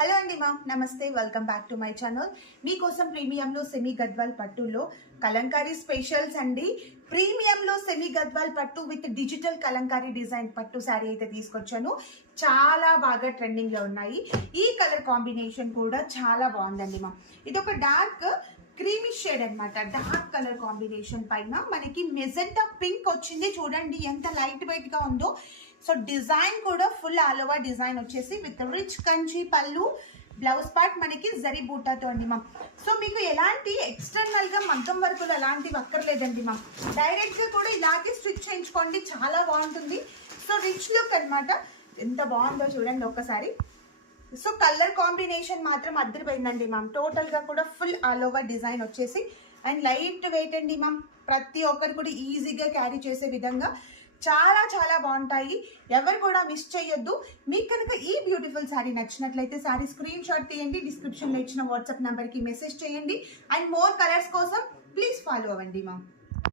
Hello అండి మా నమస్తే, welcome back to my channel. మీకోసం ప్రీమియంలో సెమీ గద్వాల్ పట్టులో కలంకారీ స్పెషల్స్ అండి. ప్రీమియంలో సెమీ గద్వాల్ పట్టు విత్ డిజిటల్ కలంకారీ డిజైన్ పట్టు శారీ అయితే తీసుకొచ్చాను. చాలా బాగా ట్రెండింగ్లో ఉన్నాయి. ఈ కలర్ కాంబినేషన్ కూడా చాలా బాగుందండి మా. ఇది ఒక డార్క్ క్రీమీ షేడ్ అనమాట. డార్క్ కలర్ కాంబినేషన్ పైన మనకి మెజెంటా పింక్ వచ్చింది. చూడండి ఎంత లైట్ వెయిట్ గా ఉందో. సో డిజైన్ కూడా ఫుల్ ఆల్ ఓవర్ డిజైన్ వచ్చేసి విత్ రిచ్ కంచి పళ్ళు, బ్లౌజ్ పార్ట్ మనకి జరీ బూటాతో అండి మా. సో మీకు ఎలాంటి ఎక్స్టర్నల్ గా మగ్గం వర్కులు అలాంటివి అక్కర్లేదండి మా. డైరెక్ట్ గా కూడా ఇలాగే స్టిచ్ చేయించుకోండి, చాలా బాగుంటుంది. సో రిచ్ లుక్ అనమాట. ఎంత బాగుందో చూడండి ఒక్కసారి. సో కలర్ కాంబినేషన్ మాత్రం అద్దరిపోయిందండి మ్యామ్. టోటల్ గా కూడా ఫుల్ ఆల్ ఓవర్ డిజైన్ వచ్చేసి అండ్ లైట్ వెయిట్ అండి మ్యామ్. ప్రతి ఒక్కరు కూడా ఈజీగా క్యారీ చేసే విధంగా చాలా చాలా బాగుంటాయి. ఎవరు కూడా మిస్ చేయొద్దు. మీకు కనుక ఈ బ్యూటిఫుల్ శారీ నచ్చినట్లయితే శారీ స్క్రీన్ షాట్ తీయండి, డిస్క్రిప్షన్లో ఇచ్చిన వాట్సాప్ నెంబర్కి మెసేజ్ చేయండి. అండ్ మోర్ కలర్స్ కోసం ప్లీజ్ ఫాలో అవ్వండి మ్యామ్.